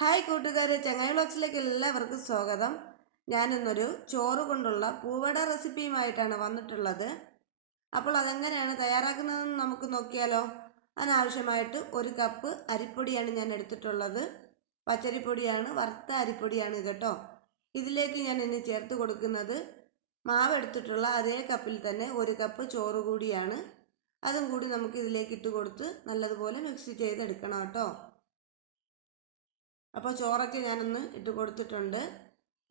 Hi കൂട്ടുകാരെ ചങ്ങായി ബ്ലോഗ്സിലേക്ക് എല്ലാവർക്കും സ്വാഗതം. ഞാനിന്നൊരു ചോറ് കൊണ്ടുള്ള പൂവട റെസിപ്പിയുമായിട്ടാണ് വന്നിട്ടുള്ളത്. അപ്പോൾ അതെങ്ങനെയാണ് തയ്യാറാക്കുന്നതെന്ന് നമുക്ക് നോക്കിയാലോ? അതിനാവശ്യമായിട്ട് ഒരു കപ്പ് അരിപ്പൊടിയാണ് ഞാൻ എടുത്തിട്ടുള്ളത്. പച്ചരിപ്പൊടിയാണ് വറുത്ത അരിപ്പൊടിയാണ് കേട്ടോ. ഇതിലേക്ക് ഞാൻ ഇനി ചേർത്ത് കൊടുക്കുന്നത് മാവ് എടുത്തിട്ടുള്ള അതേ കപ്പിൽ തന്നെ ഒരു കപ്പ് ചോറ് കൂടിയാണ്. അതും കൂടി നമുക്ക് ഇതിലേക്ക് ഇട്ട് കൊടുത്ത് നല്ലതുപോലെ മിക്സ് ചെയ്തെടുക്കണം കേട്ടോ. അപ്പോൾ ചോറൊക്കെ ഞാനൊന്ന് ഇട്ട് കൊടുത്തിട്ടുണ്ട്.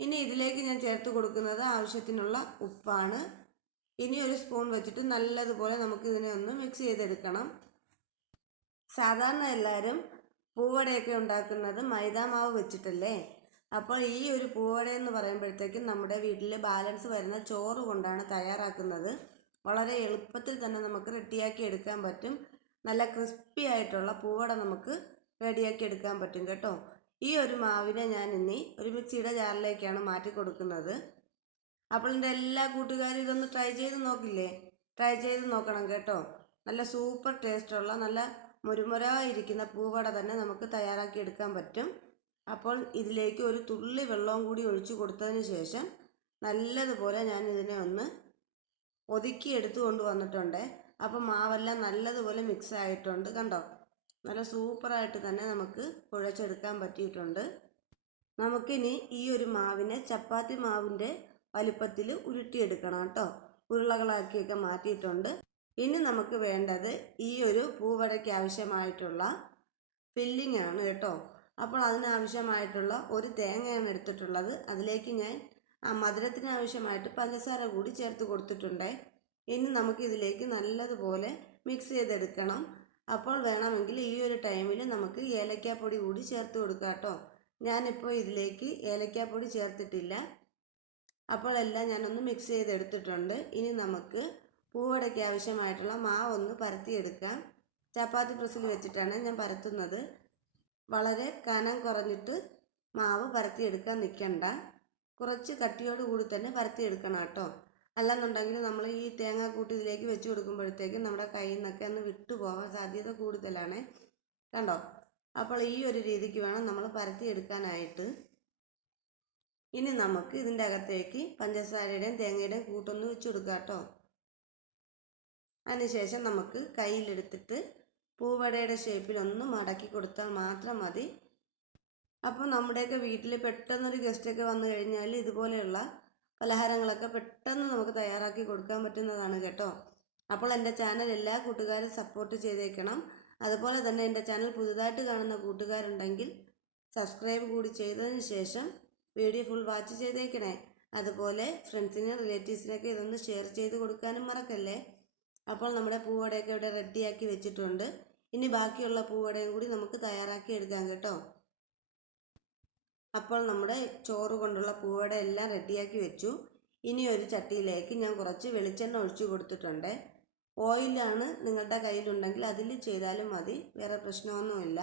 ഇനി ഇതിലേക്ക് ഞാൻ ചേർത്ത് കൊടുക്കുന്നത് ആവശ്യത്തിനുള്ള ഉപ്പാണ്. ഇനി ഒരു സ്പൂൺ വെച്ചിട്ട് നല്ലതുപോലെ നമുക്ക് ഇതിനെ ഒന്ന് മിക്സ് ചെയ്തെടുക്കണം. സാധാരണ എല്ലാവരും പൂവടയൊക്കെ ഉണ്ടാക്കുന്നത് മൈദാമാവ് വെച്ചിട്ടല്ലേ? അപ്പോൾ ഈ ഒരു പൂവട എന്ന് പറയുമ്പോഴത്തേക്കും നമ്മുടെ വീട്ടിൽ ബാലൻസ് വരുന്ന ചോറ് കൊണ്ടാണ് തയ്യാറാക്കുന്നത്. വളരെ എളുപ്പത്തിൽ തന്നെ നമുക്ക് റെഡിയാക്കി എടുക്കാൻ പറ്റും. നല്ല ക്രിസ്പി ആയിട്ടുള്ള പൂവട നമുക്ക് റെഡിയാക്കി എടുക്കാൻ പറ്റും കേട്ടോ. ഈ ഒരു മാവിനെ ഞാൻ ഇനി ഒരു മിക്സിയുടെ ജാറിലേക്കാണ് മാറ്റി കൊടുക്കുന്നത്. അപ്പോൾ എന്റെ എല്ലാ കൂട്ടുകാരും ഇതൊന്ന് ട്രൈ ചെയ്ത് നോക്കില്ലേ? ട്രൈ ചെയ്ത് നോക്കണം കേട്ടോ. നല്ല സൂപ്പർ ടേസ്റ്റുള്ള നല്ല മുരുമുരായിരിക്കുന്ന പൂവട തന്നെ നമുക്ക് തയ്യാറാക്കി എടുക്കാൻ പറ്റും. അപ്പോൾ ഇതിലേക്ക് ഒരു തുള്ളി വെള്ളവും കൂടി ഒഴിച്ചു കൊടുത്തതിന് ശേഷം നല്ലതുപോലെ ഞാൻ ഇതിനെ ഒന്ന് ഒതുക്കി എടുത്തു കൊണ്ടുവന്നിട്ടുണ്ട്. അപ്പോൾ മാവെല്ലാം നല്ലതുപോലെ മിക്സ് ആയിട്ടുണ്ട്. കണ്ടോ? നല്ല സൂപ്പറായിട്ട് തന്നെ നമുക്ക് കുഴച്ചെടുക്കാൻ പറ്റിയിട്ടുണ്ട്. നമുക്കിനി ഈ ഒരു മാവിനെ ചപ്പാത്തി മാവിന്റെ വലുപ്പത്തിൽ ഉരുട്ടിയെടുക്കണം കേട്ടോ. ഉരുളകളാക്കിയൊക്കെ മാറ്റിയിട്ടുണ്ട്. ഇനി നമുക്ക് വേണ്ടത് ഈ ഒരു പൂവടയ്ക്ക് ആവശ്യമായിട്ടുള്ള ഫില്ലിംഗ് ആണ് കേട്ടോ. അപ്പോൾ അതിനാവശ്യമായിട്ടുള്ള ഒരു തേങ്ങയാണ് എടുത്തിട്ടുള്ളത്. അതിലേക്ക് ഞാൻ ആ മധുരത്തിന് ആവശ്യമായിട്ട് പഞ്ചസാര കൂടി ചേർത്ത് കൊടുത്തിട്ടുണ്ട്. ഇനി നമുക്ക് ഇതിലേക്ക് നല്ലതുപോലെ മിക്സ് ചെയ്തെടുക്കണം. അപ്പോൾ വേണമെങ്കിൽ ഈ ഒരു ടൈമിൽ നമുക്ക് ഏലക്കാപ്പൊടി കൂടി ചേർത്ത് കൊടുക്കാം കേട്ടോ. ഞാനിപ്പോൾ ഇതിലേക്ക് ഏലക്കാപ്പൊടി ചേർത്തിട്ടില്ല. അപ്പോൾ എല്ലാം ഞാനൊന്ന് മിക്സ് ചെയ്തെടുത്തിട്ടുണ്ട്. ഇനി നമുക്ക് പൂവടയ്ക്ക് ആവശ്യമായിട്ടുള്ള മാവ് ഒന്ന് പരത്തിയെടുക്കാം. ചപ്പാത്തി പ്രസ്സിൽ വെച്ചിട്ടാണ് ഞാൻ പരത്തുന്നത്. വളരെ കനം കുറഞ്ഞിട്ട് മാവ് പരത്തിയെടുക്കാൻ നിൽക്കണ്ട കുറച്ച് കട്ടിയോട് കൂടി തന്നെ പരത്തിയെടുക്കണം കേട്ടോ. അല്ലെന്നുണ്ടെങ്കിൽ നമ്മൾ ഈ തേങ്ങാക്കൂട്ട് ഇതിലേക്ക് വെച്ച് കൊടുക്കുമ്പോഴത്തേക്കും നമ്മുടെ കയ്യിൽ നിന്നൊക്കെ ഒന്ന് വിട്ടു പോകാൻ സാധ്യത കൂടുതലാണ്. കണ്ടോ? അപ്പോൾ ഈ ഒരു രീതിക്ക് വേണം നമ്മൾ പരത്തിയെടുക്കാനായിട്ട് ഇനി നമുക്ക് ഇതിന്റെ അകത്തേക്ക് പഞ്ചസാരയുടെയും തേങ്ങയുടെയും കൂട്ടൊന്ന് വെച്ച് കൊടുക്കാം കേട്ടോ. അതിനുശേഷം നമുക്ക് കയ്യിലെടുത്തിട്ട് പൂവടയുടെ ഷേപ്പിൽ ഒന്ന് മടക്കി കൊടുത്താൽ മാത്രം മതി. അപ്പോൾ നമ്മുടെയൊക്കെ വീട്ടിൽ പെട്ടെന്നൊരു ഗസ്റ്റൊക്കെ വന്നു കഴിഞ്ഞാൽ ഇതുപോലെയുള്ള പലഹാരങ്ങളൊക്കെ പെട്ടെന്ന് നമുക്ക് തയ്യാറാക്കി കൊടുക്കാൻ പറ്റുന്നതാണ് കേട്ടോ. അപ്പോൾ എന്റെ ചാനൽ എല്ലാ കൂട്ടുകാരും സപ്പോർട്ട് ചെയ്തേക്കണം. അതുപോലെ തന്നെ എന്റെ ചാനൽ പുതുതായിട്ട് കാണുന്ന കൂട്ടുകാരുണ്ടെങ്കിൽ സബ്സ്ക്രൈബ് കൂടി ചെയ്തതിന് ശേഷം വീഡിയോ ഫുൾ വാച്ച് ചെയ്തേക്കണേ. അതുപോലെ ഫ്രണ്ട്സിനും റിലേറ്റീവ്സിനൊക്കെ ഇതൊന്ന് ഷെയർ ചെയ്ത് കൊടുക്കാനും മറക്കല്ലേ? അപ്പോൾ നമ്മുടെ പൂവടയൊക്കെ ഇവിടെ റെഡിയാക്കി വെച്ചിട്ടുണ്ട്. ഇനി ബാക്കിയുള്ള പൂവടയും കൂടി നമുക്ക് തയ്യാറാക്കി എടുക്കാം കേട്ടോ. അപ്പോൾ നമ്മുടെ ചോറ് കൊണ്ടുള്ള പൂവട എല്ലാം റെഡിയാക്കി വെച്ചു. ഇനി ഒരു ചട്ടിയിലേക്ക് ഞാൻ കുറച്ച് വെളിച്ചെണ്ണ ഒഴിച്ചു കൊടുത്തിട്ടുണ്ട്. ഓയിലാണ് നിങ്ങളുടെ കയ്യിലുണ്ടെങ്കിൽ അതിൽ ചെയ്താലും മതി വേറെ പ്രശ്നമൊന്നുമില്ല.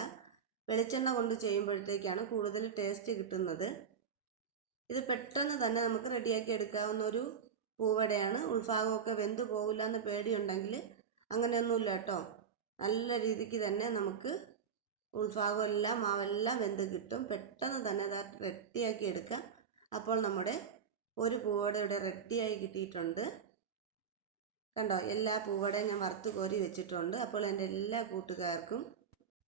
വെളിച്ചെണ്ണ കൊണ്ട് ചെയ്യുമ്പോഴത്തേക്കാണ് കൂടുതൽ ടേസ്റ്റ് കിട്ടുന്നത്. ഇത് പെട്ടെന്ന് തന്നെ നമുക്ക് റെഡിയാക്കി എടുക്കാവുന്ന ഒരു പൂവടയാണ്. ഉൾഭാഗമൊക്കെ വെന്തു പോകില്ല എന്ന് പേടിയുണ്ടെങ്കിൽ അങ്ങനെയൊന്നുമില്ല കേട്ടോ. നല്ല രീതിക്ക് തന്നെ നമുക്ക് ഉൾഭാഗമെല്ലാം മാവെല്ലാം വെന്ത് കിട്ടും. പെട്ടെന്ന് തന്നെ അത് റെഡിയാക്കി എടുക്കാം. അപ്പോൾ നമ്മുടെ ഒരു പൂവട ഇവിടെ റെഡിയായി കിട്ടിയിട്ടുണ്ട്. കണ്ടോ? എല്ലാ പൂവടയും ഞാൻ വറുത്ത് കോരി വെച്ചിട്ടുണ്ട്. അപ്പോൾ എന്റെ എല്ലാ കൂട്ടുകാർക്കും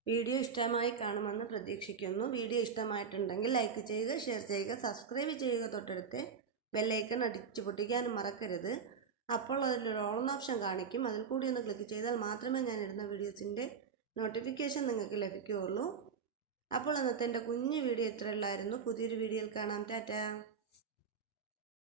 വീഡിയോ ഇഷ്ടമായി കാണുമെന്ന് പ്രതീക്ഷിക്കുന്നു. വീഡിയോ ഇഷ്ടമായിട്ടുണ്ടെങ്കിൽ ലൈക്ക് ചെയ്യുക ഷെയർ ചെയ്യുക സബ്സ്ക്രൈബ് ചെയ്യുക. തൊട്ടടുത്ത് ബെല്ലൈക്കൺ അടിച്ചു പൊട്ടിക്കാനും മറക്കരുത്. അപ്പോൾ അതിലൊരു ഓൺ ഓപ്ഷൻ കാണിക്കും. അതിൽ കൂടി ഒന്ന് ക്ലിക്ക് ചെയ്താൽ മാത്രമേ ഞാൻ ഇടുന്ന വീഡിയോസിന്റെ നോട്ടിഫിക്കേഷൻ നിങ്ങൾക്ക് ലഭിക്കുകയുള്ളൂ. അപ്പോൾ അന്നത്തെ എന്റെ കുഞ്ഞു വീഡിയോ ഇത്രയുള്ളായിരുന്നു പുതിയൊരു വീഡിയോയിൽ കാണാം. ടാറ്റ.